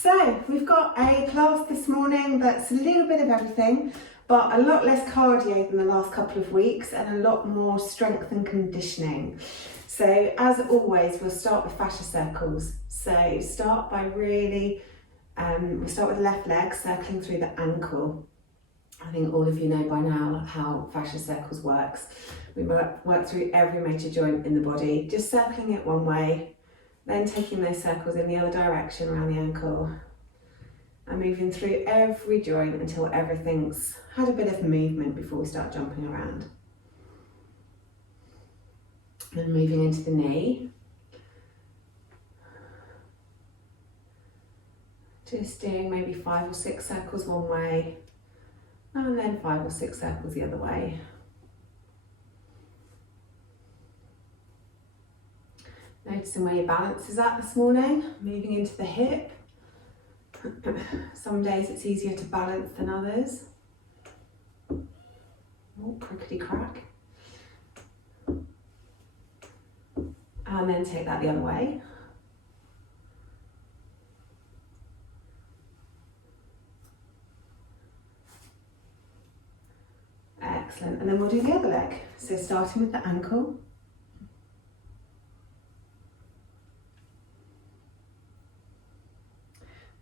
So we've got a class this morning that's a little bit of everything, but a lot less cardio than the last couple of weeks and a lot more strength and conditioning. So as always, we'll start with fascia circles. So start by we'll start with the left leg, circling through the ankle. I think all of you know by now how fascia circles works. We work through every major joint in the body, just circling it one way, then taking those circles in the other direction around the ankle and moving through every joint until everything's had a bit of movement before we start jumping around. And moving into the knee. Just doing maybe 5 or 6 circles one way and then 5 or 6 circles the other way. Noticing where your balance is at this morning, moving into the hip. Some days it's easier to balance than others. Oh, crickety crack. And then take that the other way. Excellent, and then we'll do the other leg. So starting with the ankle.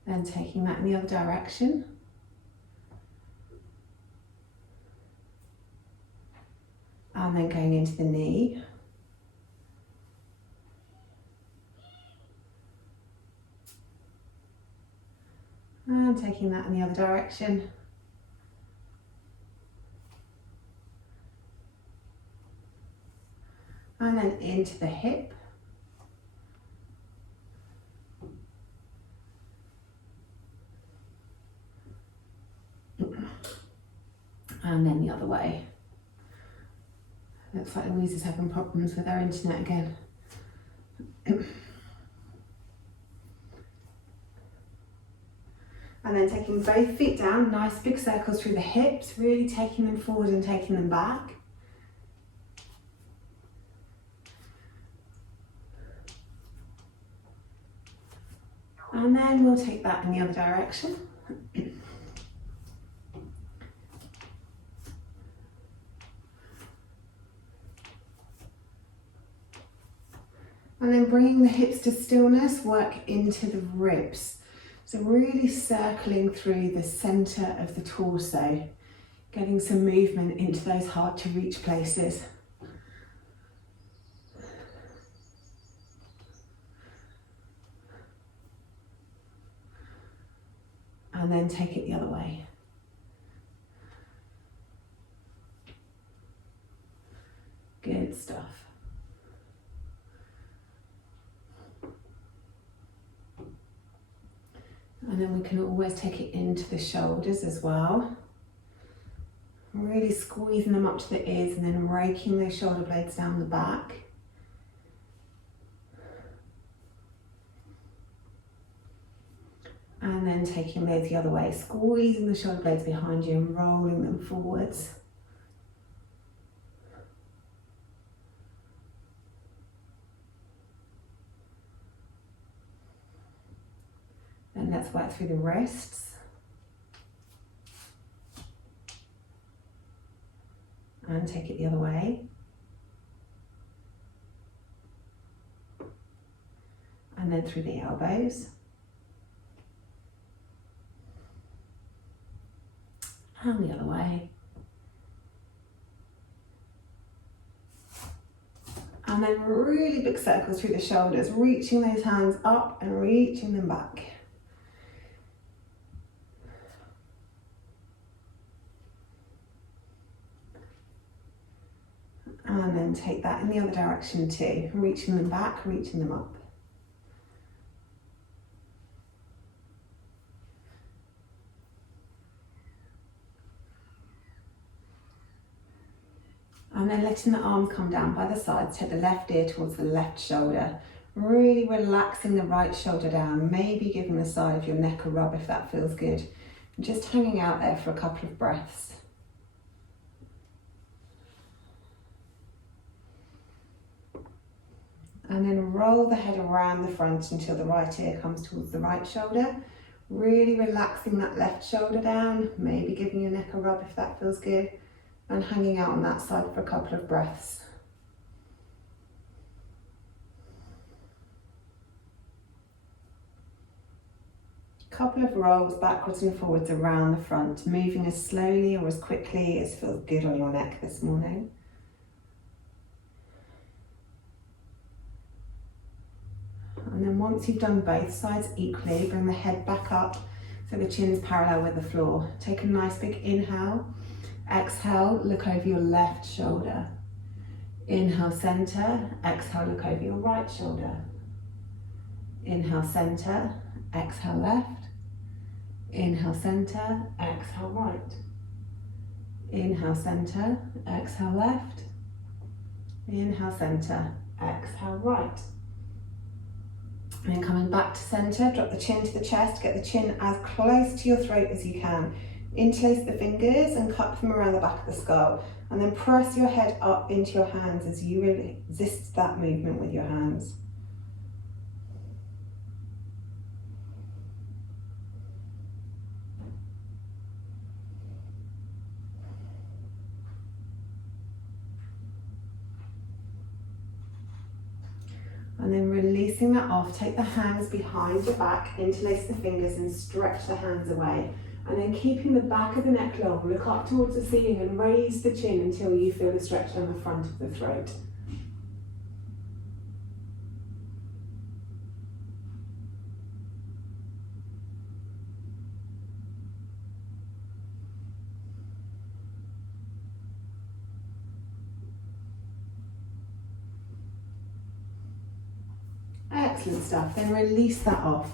Then taking that in the other direction. And then going into the knee. And taking that in the other direction. And then into the hip. And then the other way. Looks like Louise is having problems with our internet again. And then taking both feet down, nice big circles through the hips, really taking them forward and taking them back. And then we'll take that in the other direction. And then bringing the hips to stillness, work into the ribs. So really circling through the centre of the torso, getting some movement into those hard to reach places. And then take it the other way. Good stuff. And then we can always take it into the shoulders as well. Really squeezing them up to the ears and then raking those shoulder blades down the back. And then taking those the other way, squeezing the shoulder blades behind you and rolling them forwards. Then let's work through the wrists. And take it the other way. And then through the elbows. And the other way. And then really big circles through the shoulders, reaching those hands up and reaching them back. And then take that in the other direction too, reaching them back, reaching them up. And then letting the arm come down by the sides, take the left ear towards the left shoulder, really relaxing the right shoulder down, maybe giving the side of your neck a rub if that feels good. And just hanging out there for a couple of breaths. And then roll the head around the front until the right ear comes towards the right shoulder. Really relaxing that left shoulder down, maybe giving your neck a rub if that feels good, and hanging out on that side for a couple of breaths. Couple of rolls backwards and forwards around the front, moving as slowly or as quickly as feels good on your neck this morning. And then once you've done both sides equally, bring the head back up so the chin's parallel with the floor. Take a nice big inhale. Exhale, look over your left shoulder. Inhale, center. Exhale, look over your right shoulder. Inhale, center. Exhale, left. Inhale, center. Exhale, right. Inhale, center. Exhale, left. Inhale, center. Exhale, right. And then coming back to center, drop the chin to the chest, get the chin as close to your throat as you can. Interlace the fingers and cup them around the back of the skull. And then press your head up into your hands as you resist that movement with your hands. And then releasing that off, take the hands behind your back, interlace the fingers and stretch the hands away. And then keeping the back of the neck long, look up towards the ceiling and raise the chin until you feel a stretch down the front of the throat. Excellent stuff. Then release that off.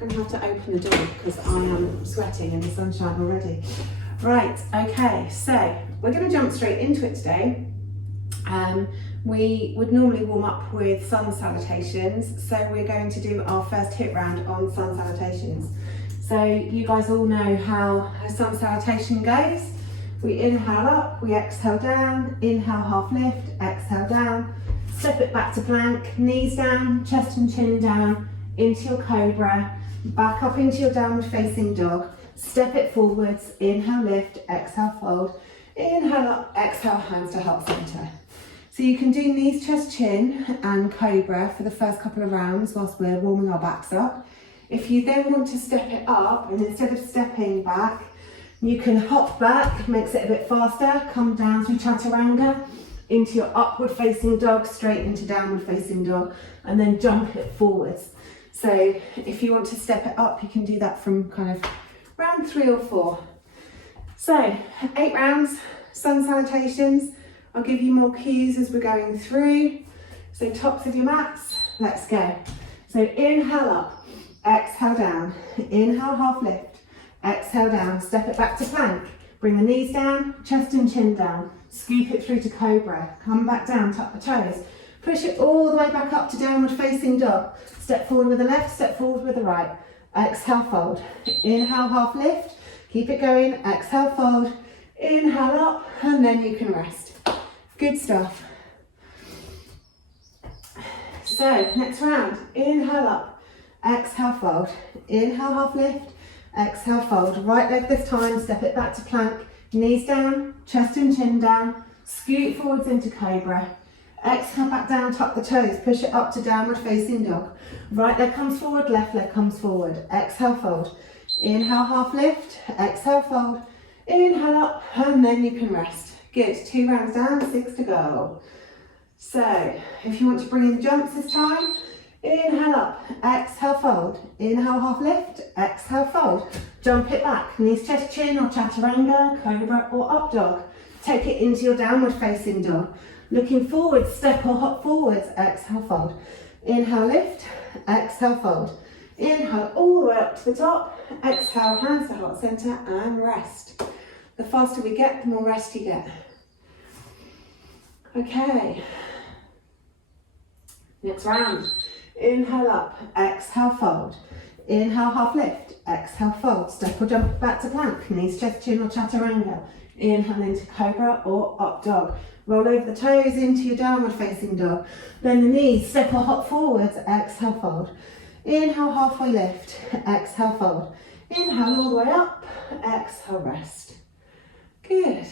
I'm going to have to open the door because I am sweating in the sunshine already. Right, okay, so we're going to jump straight into it today. We would normally warm up with sun salutations, so we're going to do our first HIIT round on sun salutations. So you guys all know how a sun salutation goes. We inhale up, we exhale down, inhale half lift, exhale down. Step it back to plank, knees down, chest and chin down, into your cobra, back up into your downward facing dog, step it forwards, inhale lift, exhale fold, inhale up, exhale hands to heart center. So you can do knees, chest, chin and cobra for the first couple of rounds whilst we're warming our backs up. If you then want to step it up and instead of stepping back, you can hop back, makes it a bit faster, come down through chaturanga, into your upward facing dog, straight into downward facing dog, and then jump it forwards. So if you want to step it up, you can do that from kind of round 3 or 4. So 8 rounds, sun salutations. I'll give you more cues as we're going through. So tops of your mats, let's go. So inhale up, exhale down, inhale half lift, exhale down, step it back to plank. Bring the knees down, chest and chin down. Scoop it through to cobra. Come back down, tuck the toes. Push it all the way back up to downward facing dog. Step forward with the left, step forward with the right. Exhale, fold. Inhale, half lift. Keep it going. Exhale, fold. Inhale up, and then you can rest. Good stuff. So, next round. Inhale up. Exhale, fold. Inhale, half lift. Exhale, fold. Right leg this time. Step it back to plank. Knees down, chest and chin down, scoot forwards into cobra. Exhale back down, tuck the toes, push it up to downward facing dog. Right leg comes forward, left leg comes forward. Exhale, fold. Inhale, half lift. Exhale, fold. Inhale up, and then you can rest. Good, 2 rounds down, 6 to go. So, if you want to bring in jumps this time, inhale up, exhale, fold. Inhale, half lift, exhale, fold. Jump it back, knees, chest, chin, or chaturanga, cobra, or up dog. Take it into your downward facing dog. Looking forward, step or hop forwards, exhale, fold. Inhale, lift, exhale, fold. Inhale all the way up to the top, exhale, hands to heart center, and rest. The faster we get, the more rest you get. Okay. Next round. Inhale up, exhale, fold. Inhale, half lift, exhale, fold. Step or jump back to plank, knees, chest, chin or chaturanga. Inhale into cobra or up dog. Roll over the toes into your downward facing dog. Bend the knees, step or hop forwards, exhale, fold. Inhale, halfway lift, exhale, fold. Inhale all the way up, exhale, rest. Good.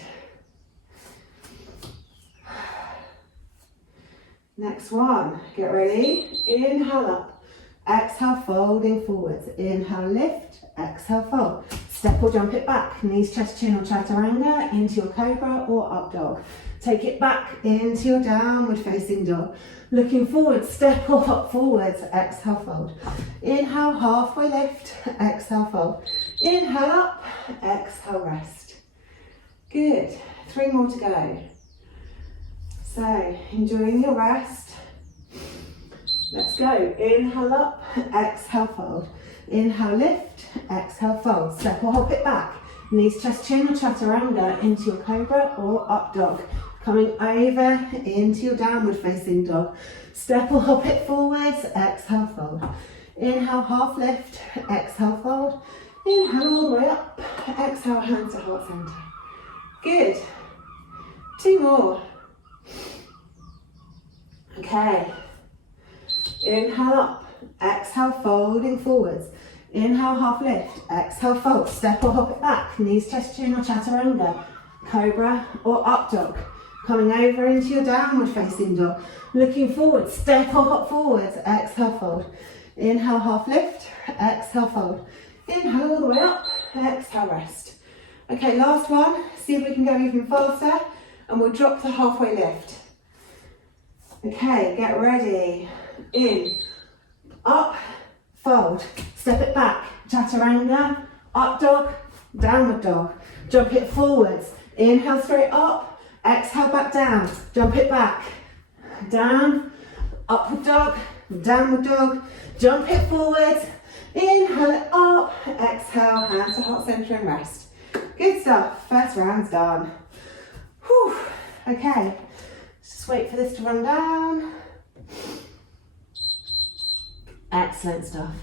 Next one, get ready. Inhale up, exhale, folding forwards. Inhale, lift, exhale, fold. Step or jump it back, knees, chest, chin or chaturanga into your cobra or up dog. Take it back into your downward facing dog. Looking forward, step or hop forwards, exhale, fold. Inhale, halfway lift, exhale, fold. Inhale up, exhale, rest. Good, 3 more to go. So, enjoying your rest. Let's go. Inhale up, exhale, fold. Inhale, lift, exhale, fold. Step or hop it back. Knees, chest, chin or chaturanga into your cobra or up dog. Coming over into your downward facing dog. Step or hop it forwards, exhale, fold. Inhale, half lift, exhale, fold. Inhale all the way up, exhale, hands to heart center. Good. 2 more. Okay. Inhale up, exhale, folding forwards. Inhale, half lift, exhale, fold. Step or hop it back, knees, chest, chin or chaturanga, cobra or up dog. Coming over into your downward facing dog. Looking forward, step or hop forwards, exhale, fold. Inhale, half lift, exhale, fold. Inhale all the way up, exhale, rest. Okay, last one. See if we can go even faster and we'll drop the halfway lift. Okay, get ready. In, up, fold. Step it back, chaturanga, up dog, downward dog. Jump it forwards. Inhale straight up, exhale back down. Jump it back, down, upward dog, downward dog. Jump it forwards. Inhale it up, exhale, hands to heart center and rest. Good stuff. First round's done. Whew. Okay, just wait for this to run down. Excellent stuff.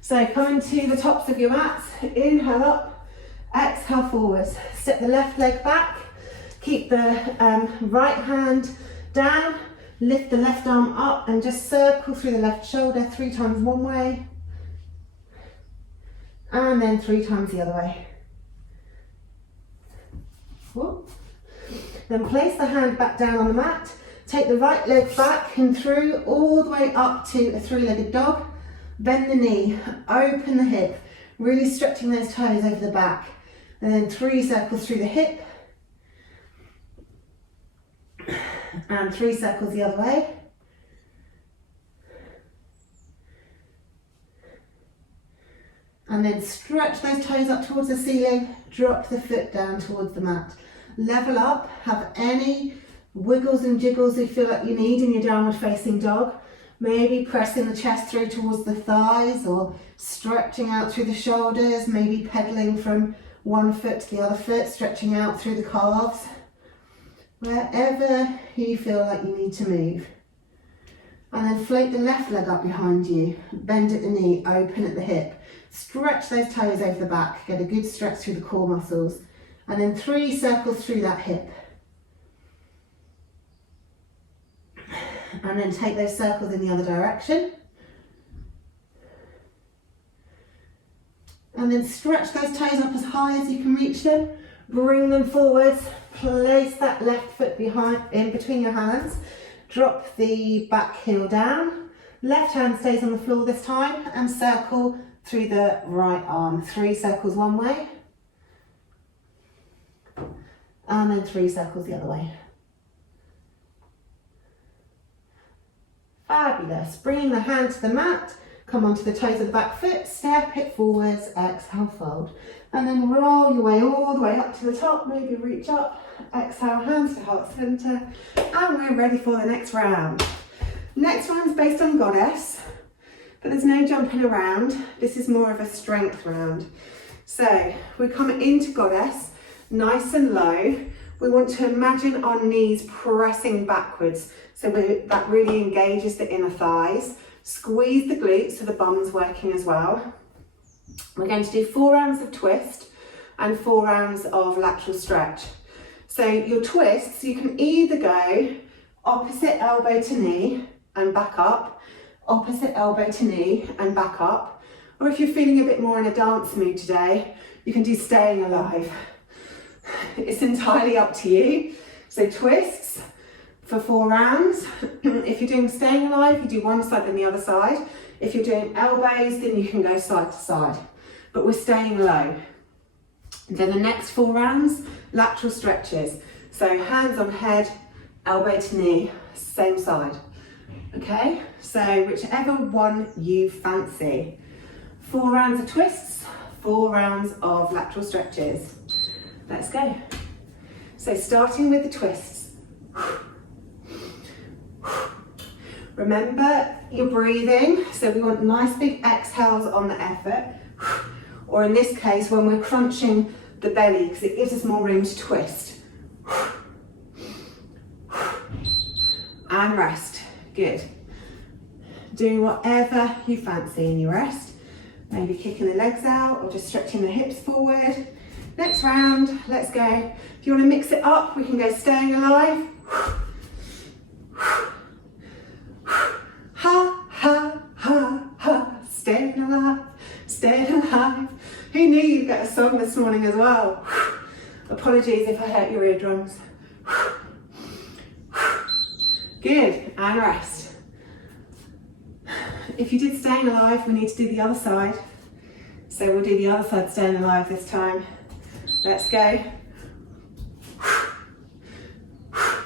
So coming to the tops of your mats, inhale up, exhale forwards. Step the left leg back, keep the right hand down, lift the left arm up and just circle through the left shoulder 3 times one way and then 3 times the other way. Whoop. Then place the hand back down on the mat, take the right leg back and through all the way up to a 3-legged dog. Bend the knee, open the hip, really stretching those toes over the back. And then 3 circles through the hip. And 3 circles the other way. And then stretch those toes up towards the ceiling, drop the foot down towards the mat. Level up, have any wiggles and jiggles you feel like you need in your downward facing dog. Maybe pressing the chest through towards the thighs or stretching out through the shoulders, maybe pedaling from one foot to the other foot, stretching out through the calves. Wherever you feel like you need to move. And then float the left leg up behind you, bend at the knee, open at the hip. Stretch those toes over the back, get a good stretch through the core muscles. And then 3 circles through that hip. And then take those circles in the other direction. And then stretch those toes up as high as you can reach them. Bring them forwards. Place that left foot in between your hands. Drop the back heel down. Left hand stays on the floor this time and circle through the right arm. 3 circles one way. And then 3 circles the other way. Fabulous. Bringing the hand to the mat, come onto the toes of the back foot, step it forwards, exhale, fold. And then roll your way all the way up to the top, maybe reach up, exhale, hands to heart center, and we're ready for the next round. Next one's based on goddess, but there's no jumping around. This is more of a strength round. So we come into goddess, nice and low. We want to imagine our knees pressing backwards. So that really engages the inner thighs. Squeeze the glutes so the bum's working as well. We're going to do 4 rounds of twist and 4 rounds of lateral stretch. So your twists, you can either go opposite elbow to knee and back up, opposite elbow to knee and back up, Or if you're feeling a bit more in a dance mood today, you can do staying alive. It's entirely up to you. So twists for 4 rounds. If you're doing staying alive, you do one side then the other side. If you're doing elbows, then you can go side to side. But we're staying low. Then the next 4 rounds, lateral stretches. So hands on head, elbow to knee, same side. Okay, so whichever one you fancy. 4 rounds of twists, 4 rounds of lateral stretches. Let's go. So starting with the twists. Remember your breathing, so we want nice big exhales on the effort, or in this case when we're crunching the belly because it gives us more room to twist. And rest, good. Doing whatever you fancy in your rest, maybe kicking the legs out or just stretching the hips forward. Next round, let's go. If you want to mix it up, we can go staying alive. Ha, ha, ha, ha, staying alive, staying alive. Who knew you'd get a song this morning as well? Apologies if I hurt your eardrums. Good, and rest. If you did staying alive, we need to do the other side. So we'll do the other side staying alive this time. Let's go.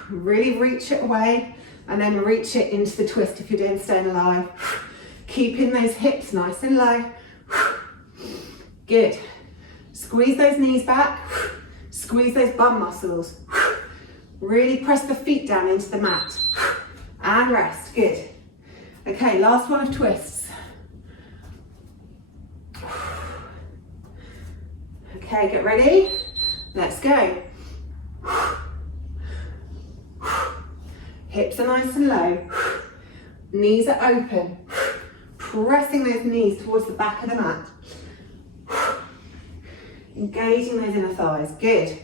Really reach it away and then reach it into the twist if you're doing staying alive. Keeping those hips nice and low. Good. Squeeze those knees back. Squeeze those bum muscles. Really press the feet down into the mat. And rest. Good. Okay, last one of twists. Okay, get ready. Let's go. Hips are nice and low. Knees are open. Pressing those knees towards the back of the mat. Engaging those inner thighs. Good.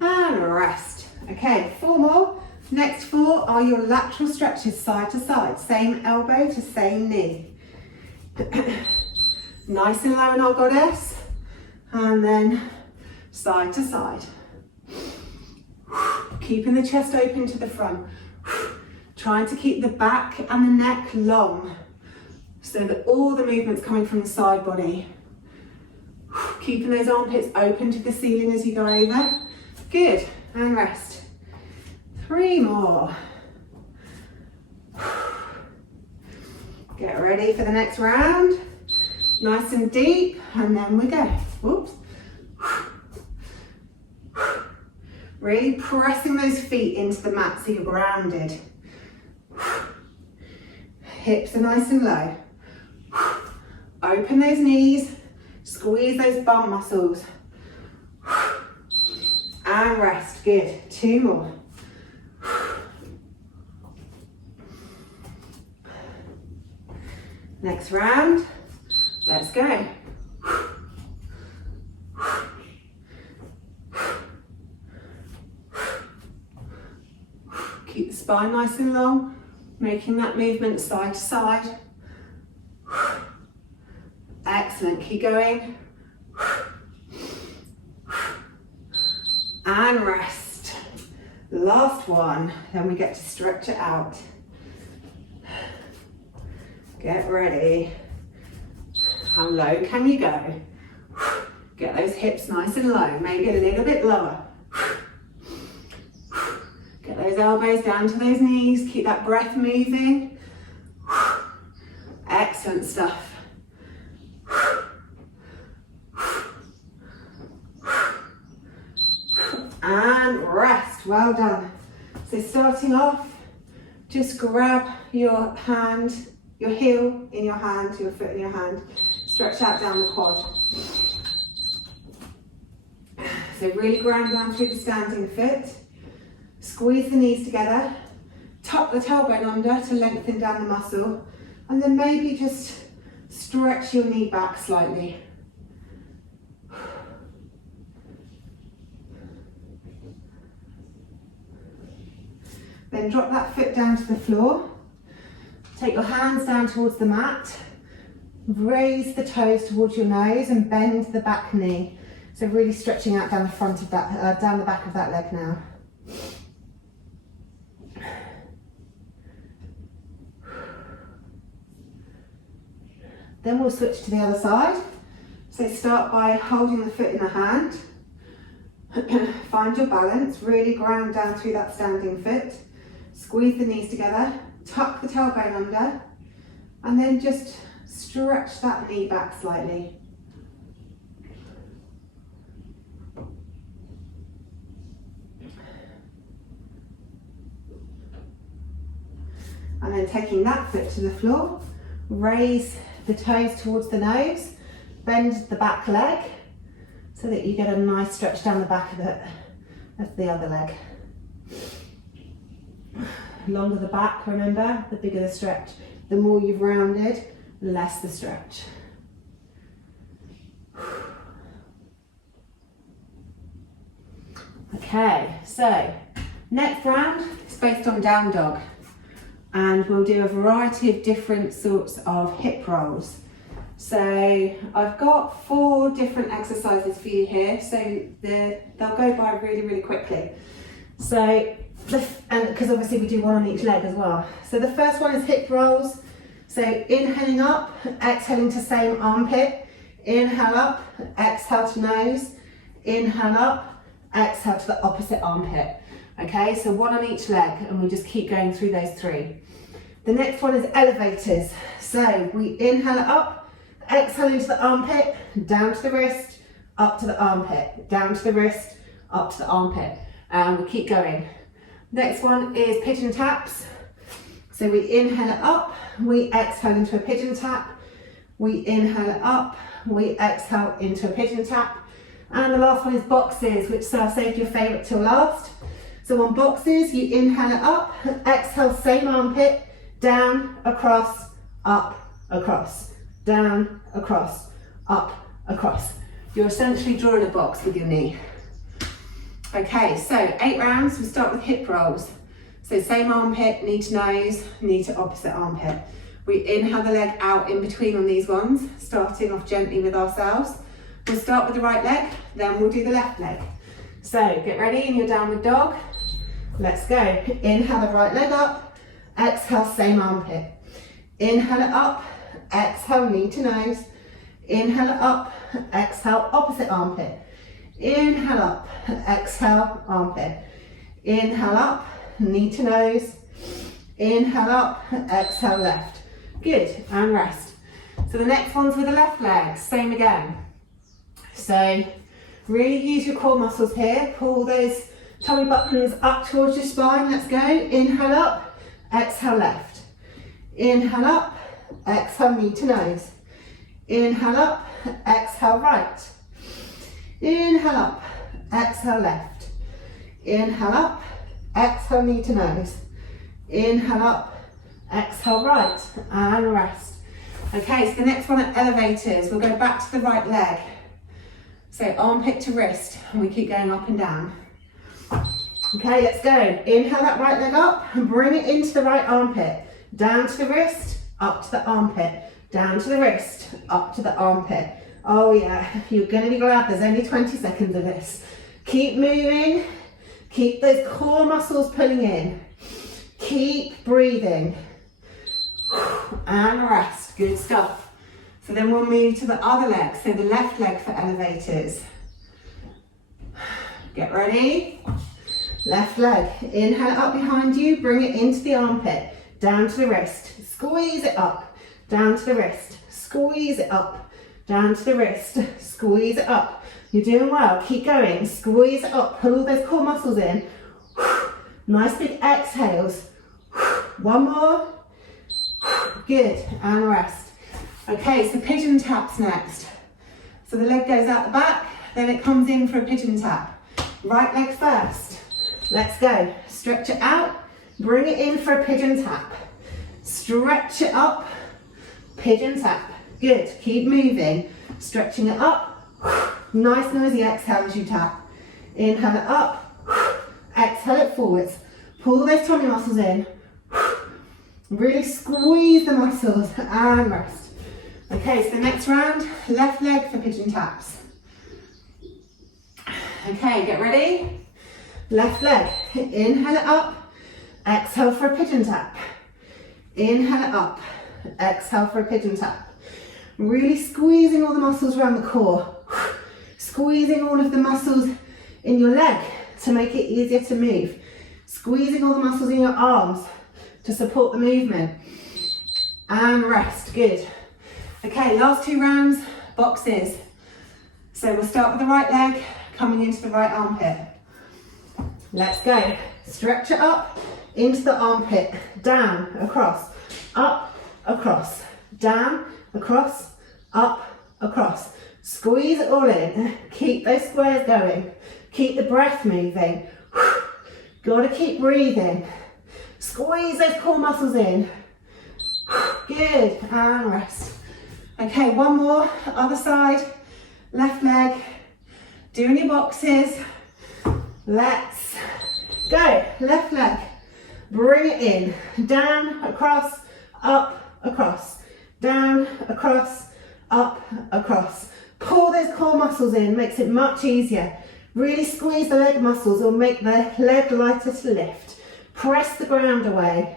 And rest. Okay, 4 more. Next 4 are your lateral stretches side to side. Same elbow to same knee. Nice and low in our goddess. And then side to side. Keeping the chest open to the front. Trying to keep the back and the neck long so that all the movement's coming from the side body. Keeping those armpits open to the ceiling as you go over. Good, and rest. 3 more. Get ready for the next round. Nice and deep, and then we go. Whoops. Really pressing those feet into the mat so you're grounded. Hips are nice and low. Open those knees, squeeze those bum muscles. And rest, good. 2 more. Next round, let's go. Keep the spine nice and long, making that movement side to side. Excellent, keep going. And rest. Last one, then we get to stretch it out. Get ready. How low can you go? Get those hips nice and low, maybe a little bit lower. Get those elbows down to those knees, keep that breath moving. Excellent stuff. And rest, well done. So starting off, just grab your hand, your heel in your hand, your foot in your hand, stretch out down the quad. So really ground down through the standing foot, squeeze the knees together, tuck the tailbone under to lengthen down the muscle, and then maybe just stretch your knee back slightly. Then drop that foot down to the floor Take your hands down towards the mat. Raise the toes towards your nose and bend the back knee. So really stretching out down the front of that, down the back of that leg now. Then we'll switch to the other side. So start by holding the foot in the hand. Find your balance, really ground down through that standing foot. Squeeze the knees together, tuck the tailbone under, and then just stretch that knee back slightly. And then taking that foot to the floor, raise the toes towards the nose, bend the back leg so that you get a nice stretch down the back of the other leg. The longer the back, remember, the bigger the stretch. The more you've rounded, less the stretch. Okay, so next round is based on down dog, and we'll do a variety of different sorts of hip rolls. So I've got 4 different exercises for you here, so they'll go by really, really quickly. So, and because obviously we do one on each leg as well. So the first one is hip rolls. So inhaling up, exhaling to same armpit. Inhale up, exhale to nose. Inhale up, exhale to the opposite armpit. Okay, so one on each leg, and we just keep going through those 3. The next one is elevators. So we inhale up, exhale into the armpit, down to the wrist, up to the armpit, down to the wrist, up to the armpit. And we keep going. Next one is pigeon taps. So we inhale it up, we exhale into a pigeon tap. We inhale it up, we exhale into a pigeon tap. And the last one is boxes, which so I've saved your favourite till last. So on boxes, you inhale it up, exhale, same armpit, down, across, up, across, down, across, up, across. You're essentially drawing a box with your knee. Okay, so 8 rounds, we start with hip rolls. So same armpit, knee to nose, knee to opposite armpit. We inhale the leg out in between on these ones, starting off gently with ourselves. We'll start with the right leg, then we'll do the left leg. So get ready in your downward dog. Let's go. Inhale the right leg up, exhale, same armpit. Inhale it up, exhale, knee to nose. Inhale it up, exhale, opposite armpit. Inhale up, exhale, armpit. Inhale up, knee to nose. Inhale up, exhale, left. Good, and rest. So the next one's with the left leg, same again. So really use your core muscles here. Pull those tummy buttons up towards your spine. Let's go. Inhale up, exhale, left. Inhale up, exhale, knee to nose. Inhale up, exhale, right. Inhale up, exhale, left. Inhale up, exhale, knee to nose. Inhale up, exhale, right, and rest. Okay, so the next one are elevators. We'll go back to the right leg. So armpit to wrist, and we keep going up and down. Okay, let's go. Inhale that right leg up and bring it into the right armpit. Down to the wrist, up to the armpit. Down to the wrist, up to the armpit. Oh yeah, you're gonna be glad there's only 20 seconds of this. Keep moving, keep those core muscles pulling in. Keep breathing. And rest, good stuff. So then we'll move to the other leg, so the left leg for elevators. Get ready. Left leg, inhale it up behind you, bring it into the armpit, down to the wrist, squeeze it up, down to the wrist, squeeze it up, down to the wrist, squeeze it up. You're doing well, keep going, squeeze it up, pull all those core muscles in. Nice big exhales. One more. Good, and rest. Okay, so pigeon taps next. So the leg goes out the back, then it comes in for a pigeon tap. Right leg first. Let's go. Stretch it out, bring it in for a pigeon tap. Stretch it up, pigeon tap. Good, keep moving. Stretching it up. Nice noisy exhale as you tap. Inhale it up, exhale it forwards. Pull those tummy muscles in. Really squeeze the muscles and rest. Okay, so next round, left leg for pigeon taps. Okay, get ready. Left leg, inhale it up, exhale for a pigeon tap. Inhale it up, exhale for a pigeon tap. Really squeezing all the muscles around the core. Squeezing all of the muscles in your leg to make it easier to move. Squeezing all the muscles in your arms to support the movement. And rest, good. Okay, last 2 rounds, boxes. So we'll start with the right leg, coming into the right armpit. Let's go. Stretch it up into the armpit, down, across, up, across, down, across, up, across. Squeeze it all in. Keep those squares going. Keep the breath moving. Gotta keep breathing. Squeeze those core muscles in. Good, and rest. Okay, one more, other side, left leg. Doing your boxes. Let's go. Left leg. Bring it in. Down, across, up, across. Down, across, up, across. Pull those core muscles in, makes it much easier. Really squeeze the leg muscles, or make the leg lighter to lift. Press the ground away.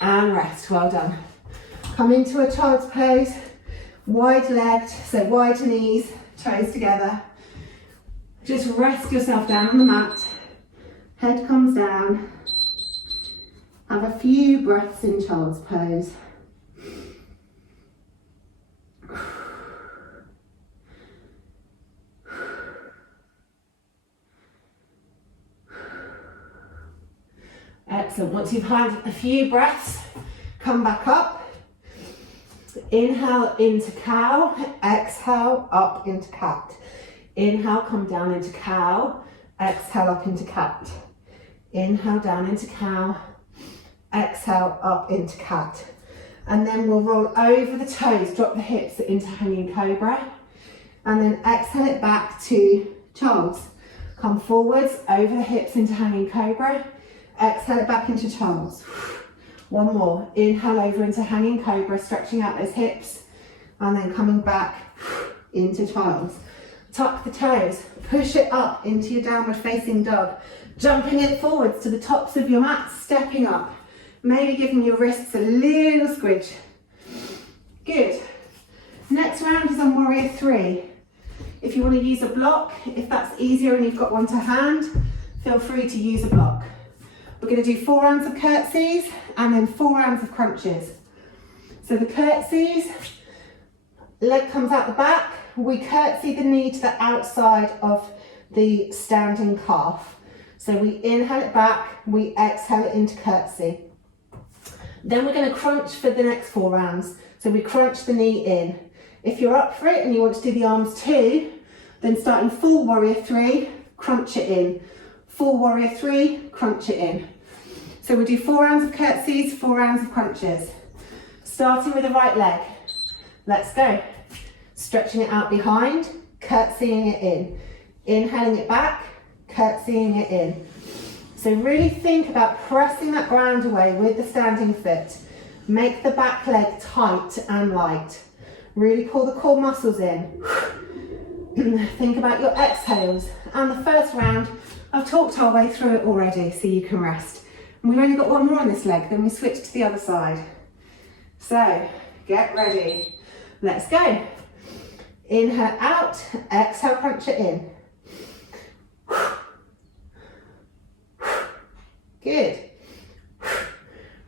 And rest, well done. Come into a child's pose, wide legged, so wide knees, toes together. Just rest yourself down on the mat. Head comes down. Have a few breaths in child's pose. Excellent. Once you've had a few breaths, come back up. Inhale into cow, exhale up into cat. Inhale, come down into cow, exhale up into cat. Inhale down into cow, exhale up into cat. And then we'll roll over the toes, drop the hips into hanging cobra. And then exhale it back to child's. Come forwards, over the hips into hanging cobra. Exhale it back into child's. One more. Inhale over into hanging cobra, stretching out those hips. And then coming back into child's. Tuck the toes, push it up into your downward facing dog. Jumping it forwards to the tops of your mat, stepping up. Maybe giving your wrists a little squidge. Good. Next round is on warrior 3. If you want to use a block, if that's easier and you've got one to hand, feel free to use a block. We're going to do 4 rounds of curtsies and then 4 rounds of crunches. So the curtsies, leg comes out the back, we curtsy the knee to the outside of the standing calf. So we inhale it back, we exhale it into curtsy. Then we're going to crunch for the next 4 rounds. So we crunch the knee in. If you're up for it and you want to do the arms too, then starting full warrior 3, crunch it in. Full warrior 3, crunch it in. So we do 4 rounds of curtsies, 4 rounds of crunches. Starting with the right leg. Let's go. Stretching it out behind, curtsying it in. Inhaling it back, curtsying it in. So really think about pressing that ground away with the standing foot. Make the back leg tight and light. Really pull the core muscles in. Think about your exhales. And the first round, I've talked our way through it already, so you can rest. And we've only got 1 more on this leg, then we switch to the other side. So, get ready. Let's go. Inhale out, exhale, crunch it in. Good.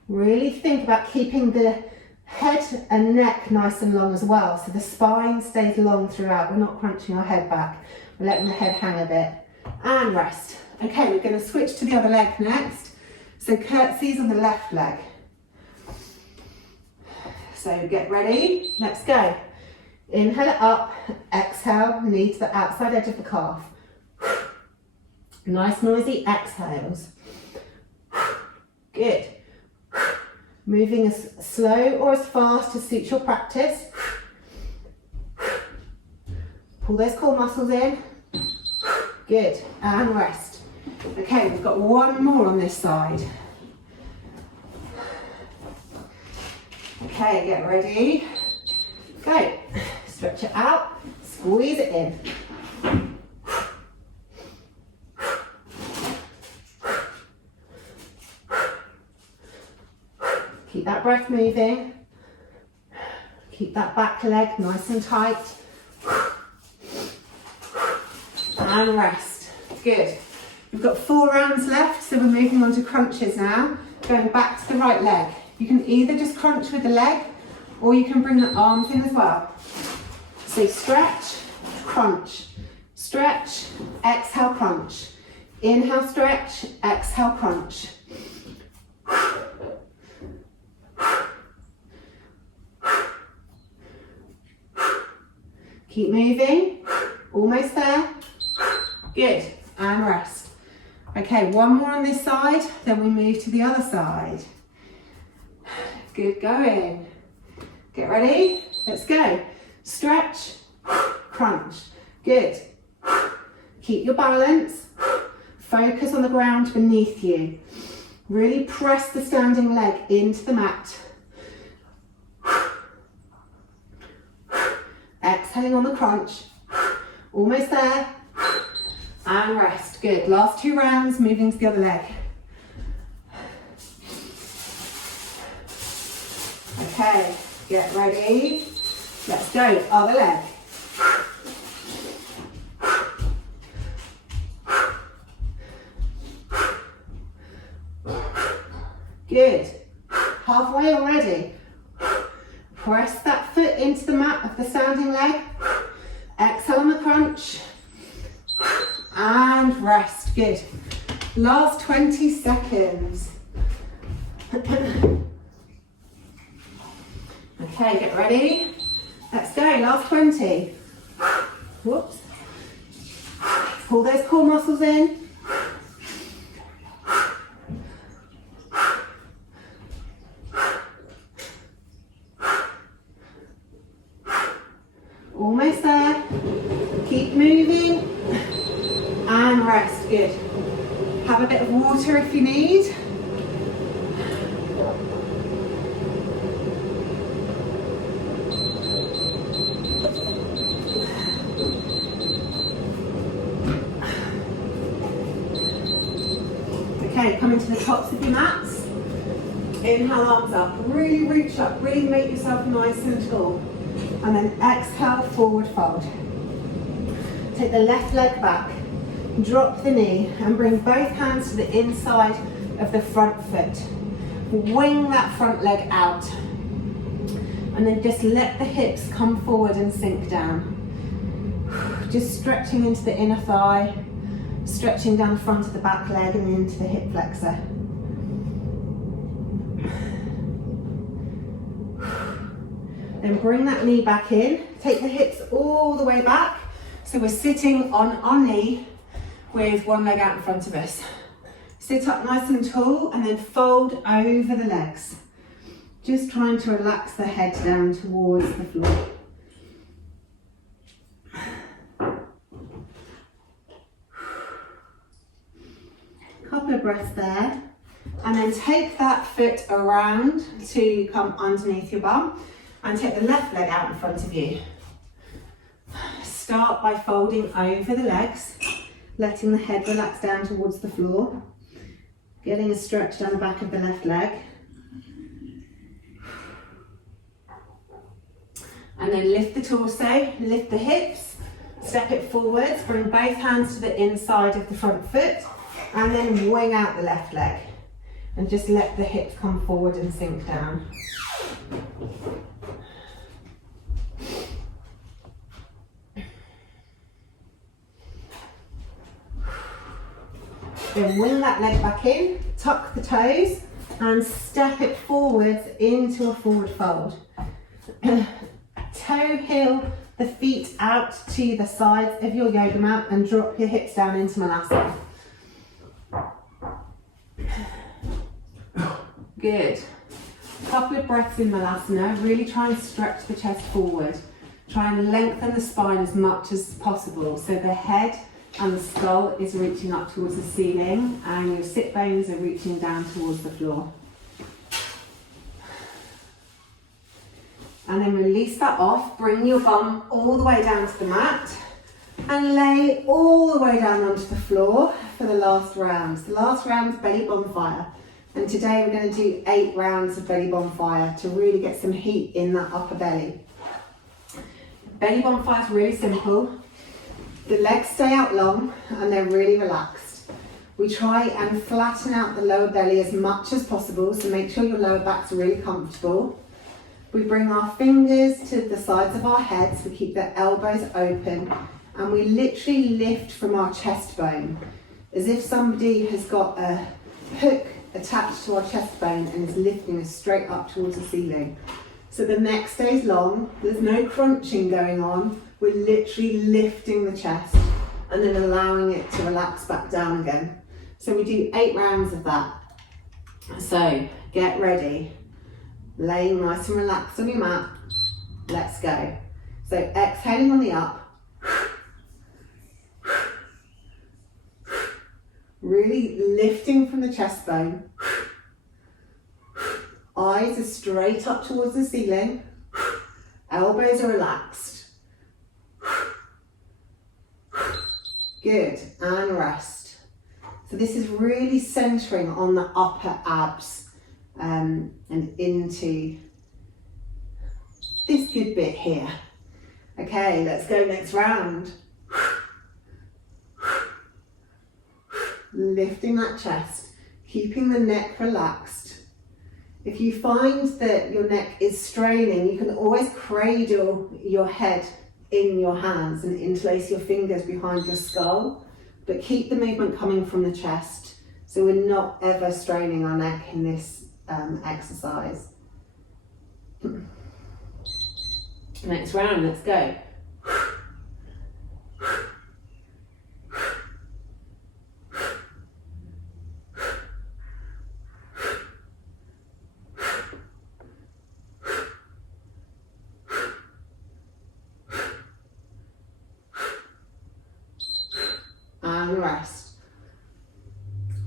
Really think about keeping the head and neck nice and long as well, so the spine stays long throughout. We're not crunching our head back. We're letting the head hang a bit. And rest. Okay, we're going to switch to the other leg next. So curtsies on the left leg. So get ready. Let's go. Inhale it up, exhale, knee to the outside edge of the calf. Nice noisy exhales. Good. Moving as slow or as fast as suits your practice. Pull those core muscles in. Good, and rest. Okay, we've got 1 more on this side. Okay, get ready. Go. Stretch it out, squeeze it in. Keep that breath moving. Keep that back leg nice and tight. And rest. Good. We've got 4 rounds left, so we're moving on to crunches now. Going back to the right leg. You can either just crunch with the leg, or you can bring the arms in as well. So stretch, crunch, stretch, exhale, crunch. Inhale, stretch, exhale, crunch. Keep moving, almost there. Good, and rest. Okay, one more on this side, then we move to the other side. Good going. Get ready, let's go. Stretch, crunch, good. Keep your balance, focus on the ground beneath you. Really press the standing leg into the mat. Exhaling on the crunch, almost there, and rest. Good, last 2 rounds, moving to the other leg. Okay, get ready, let's go, other leg. Good, halfway already. Press that foot into the mat of the standing leg. Exhale on the crunch. And rest. Good. Last 20 seconds. Okay, get ready. Let's go. Last 20. Whoops. Pull those core muscles in. Almost there. Keep moving and rest. Good. Have a bit of water if you need. Okay, coming to the tops of your mats. Inhale, arms up. Really reach up. Really make yourself nice and tall. And then exhale, forward fold. Take the left leg back, drop the knee and bring both hands to the inside of the front foot. Wing that front leg out. And then just let the hips come forward and sink down. Just stretching into the inner thigh, stretching down the front of the back leg and into the hip flexor. Then bring that knee back in, take the hips all the way back. So we're sitting on our knee with one leg out in front of us. Sit up nice and tall and then fold over the legs. Just trying to relax the head down towards the floor. Couple of breaths there. And then take that foot around to come underneath your bum. And take the left leg out in front of you. Start by folding over the legs, letting the head relax down towards the floor, getting a stretch down the back of the left leg. And then lift the torso, lift the hips, step it forwards, bring both hands to the inside of the front foot, and then wing out the left leg. And just let the hips come forward and sink down. Then wing that leg back in, tuck the toes and step it forwards into a forward fold. Toe heel the feet out to the sides of your yoga mat and drop your hips down into Malasana. Good. Couple of breaths in Malasana. Really try and stretch the chest forward. Try and lengthen the spine as much as possible so the head and the skull is reaching up towards the ceiling and your sit bones are reaching down towards the floor. And then release that off, bring your bum all the way down to the mat and lay all the way down onto the floor for the last round. The last round is belly bonfire. And today we're going to do 8 rounds of belly bonfire to really get some heat in that upper belly. Belly bonfire is really simple. The legs stay out long and they're really relaxed. We try and flatten out the lower belly as much as possible, so make sure your lower back's really comfortable. We bring our fingers to the sides of our heads, we keep the elbows open, and we literally lift from our chest bone, as if somebody has got a hook attached to our chest bone and is lifting us straight up towards the ceiling. So the neck stays long, there's no crunching going on, we're literally lifting the chest and then allowing it to relax back down again. So we do 8 rounds of that. So get ready. Laying nice and relaxed on your mat, let's go. So exhaling on the up, really lifting from the chest bone. Eyes are straight up towards the ceiling, elbows are relaxed. Good, and rest. So this is really centering on the upper abs. And into this good bit here. Okay, let's go next round. Lifting that chest, keeping the neck relaxed. If you find that your neck is straining, you can always cradle your head in your hands and interlace your fingers behind your skull, but keep the movement coming from the chest so we're not ever straining our neck in this exercise. Next round, let's go. And rest.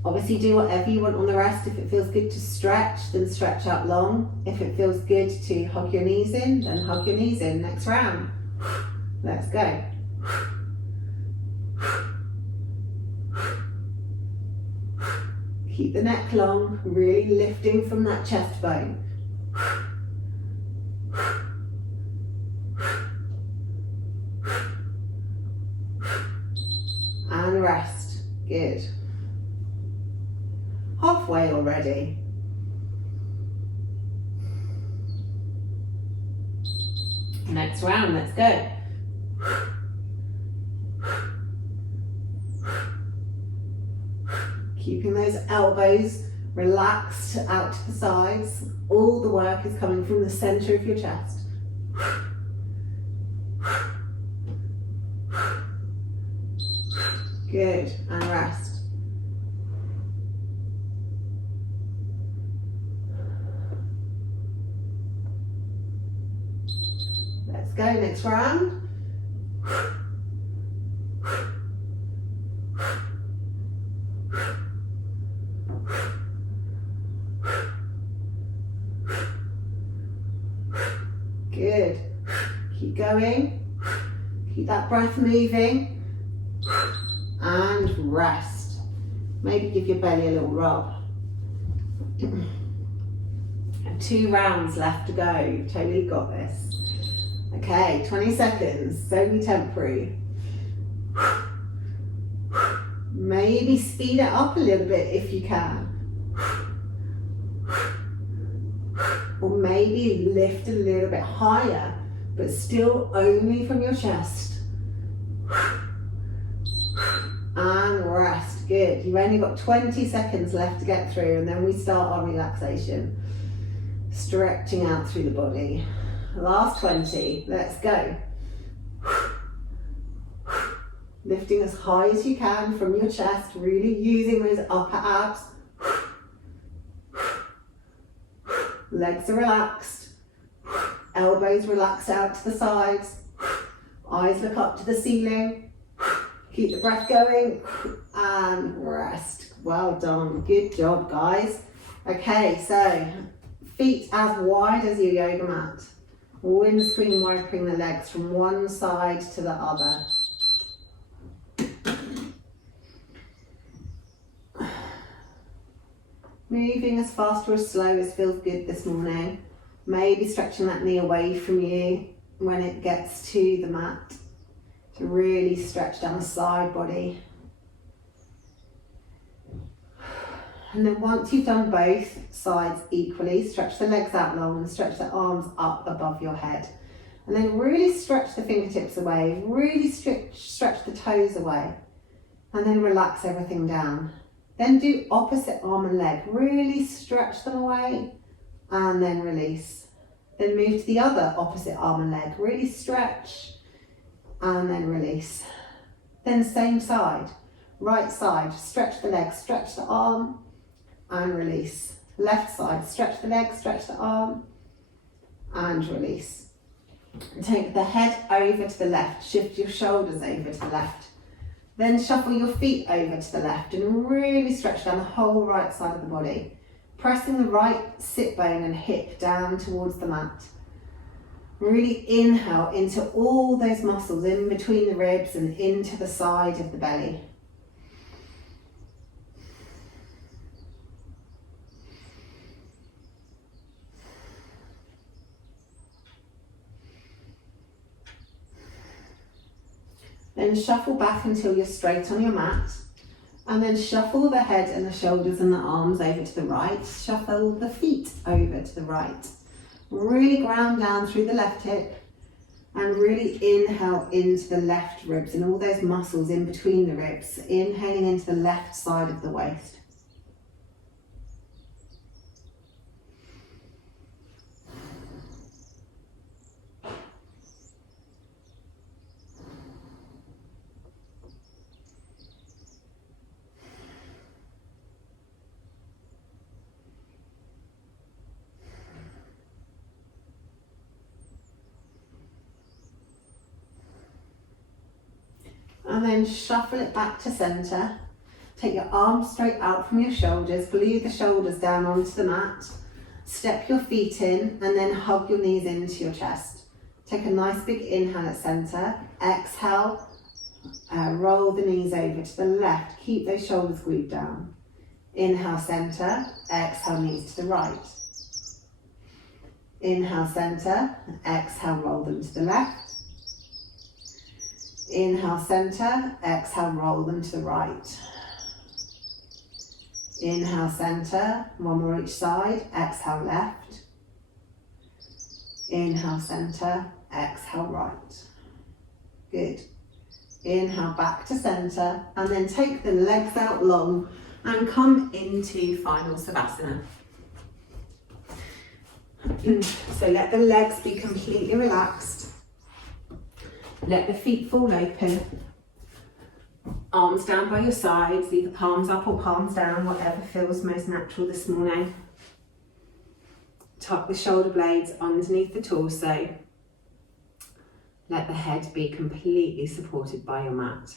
Obviously do whatever you want on the rest. If it feels good to stretch, then stretch out long. If it feels good to hug your knees in, then hug your knees in. Next round. Let's go. Keep the neck long, really lifting from that chest bone. And rest. Good. Halfway already. Next round, let's go. Keeping those elbows relaxed out to the sides. All the work is coming from the center of your chest. Good, and rest. Let's go, next round. Good. Keep going. Keep that breath moving. And rest. Maybe give your belly a little rub. 2 rounds left to go. You've totally got this. Okay, 20 seconds, semi-temporary. Maybe speed it up a little bit if you can. Or maybe lift a little bit higher, but still only from your chest. And rest, good. You've only got 20 seconds left to get through, and then we start our relaxation. Stretching out through the body. Last 20, let's go. Lifting as high as you can from your chest, really using those upper abs. Legs are relaxed, elbows relaxed out to the sides, eyes look up to the ceiling. Keep the breath going and rest. Well done, good job guys. Okay, so feet as wide as your yoga mat. Windscreen wiping the legs from one side to the other. Moving as fast or as slow as feels good this morning. Maybe stretching that knee away from you when it gets to the mat to really stretch down the side body. And then once you've done both sides equally, stretch the legs out long and stretch the arms up above your head. And then really stretch the fingertips away, really stretch the toes away. And then relax everything down. Then do opposite arm and leg. Really stretch them away and then release. Then move to the other opposite arm and leg. Really stretch and then release. Then same side, right side. Stretch the leg, stretch the arm and release. Left side, stretch the leg, stretch the arm and release. Take the head over to the left. Shift your shoulders over to the left. Then shuffle your feet over to the left and really stretch down the whole right side of the body. Pressing the right sit bone and hip down towards the mat. Really inhale into all those muscles in between the ribs and into the side of the belly. Then shuffle back until you're straight on your mat. And then shuffle the head and the shoulders and the arms over to the right. Shuffle the feet over to the right. Really ground down through the left hip. And really inhale into the left ribs and all those muscles in between the ribs. Inhaling into the left side of the waist. And then shuffle it back to centre. Take your arms straight out from your shoulders, glue the shoulders down onto the mat. Step your feet in and then hug your knees into your chest. Take a nice big inhale at centre. Exhale, roll the knees over to the left. Keep those shoulders glued down. Inhale centre, exhale knees to the right. Inhale centre, exhale roll them to the left. Inhale centre, exhale roll them to the right. Inhale centre, one more each side, exhale left. Inhale centre, exhale right. Good. Inhale back to centre and then take the legs out long and come into final Savasana. So let the legs be completely relaxed. Let the feet fall open. Arms down by your sides, either palms up or palms down, whatever feels most natural this morning. Tuck the shoulder blades underneath the torso. Let the head be completely supported by your mat.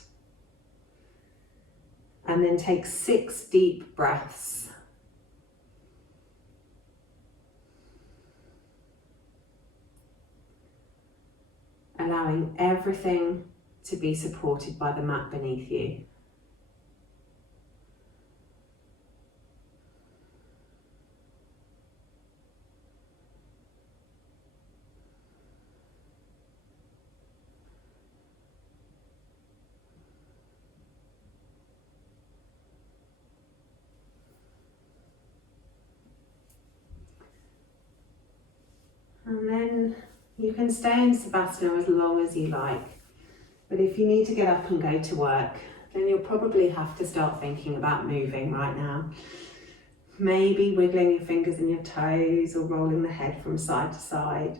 And then take 6 deep breaths. Allowing everything to be supported by the mat beneath you. And then you can stay in Savasana as long as you like. But if you need to get up and go to work, then you'll probably have to start thinking about moving right now. Maybe wiggling your fingers and your toes or rolling the head from side to side.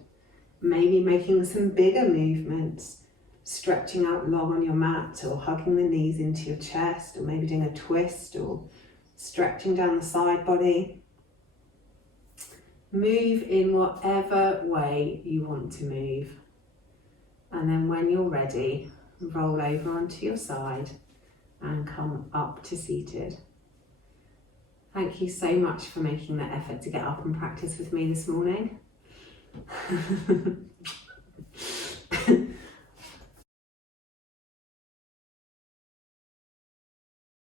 Maybe making some bigger movements, stretching out long on your mat or hugging the knees into your chest, or maybe doing a twist or stretching down the side body. Move in whatever way you want to move. And then when you're ready, roll over onto your side and come up to seated. Thank you so much for making that effort to get up and practice with me this morning.